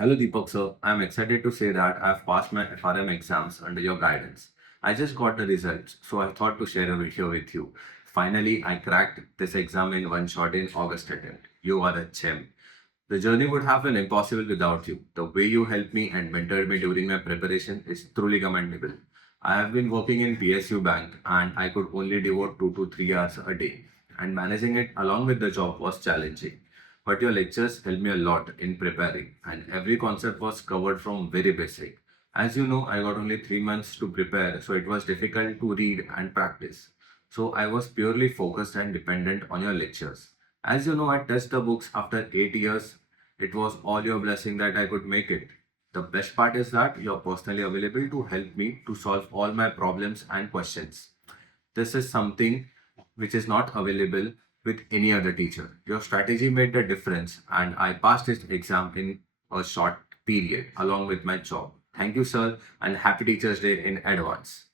Hello Deepak sir, I'm excited to say that I've passed my FRM exams under your guidance. I just got the results, so I thought to share a video with you. Finally, I cracked this exam in one shot in August attempt. You are a gem. The journey would have been impossible without you. The way you helped me and mentored me during my preparation is truly commendable. I have been working in PSU bank and I could only devote 2 to 3 hours a day, and managing it along with the job was challenging. But your lectures helped me a lot in preparing, and every concept was covered from very basic. As you know, I got only 3 months to prepare, so it was difficult to read and practice. So I was purely focused and dependent on your lectures. As you know, I touched the books after 8 years. It was all your blessing that I could make it. The best part is that you're personally available to help me to solve all my problems and questions. This is something which is not available with any other teacher. Your strategy made the difference, and I passed this exam in a short period along with my job. Thank you, sir, and happy Teachers' Day in advance.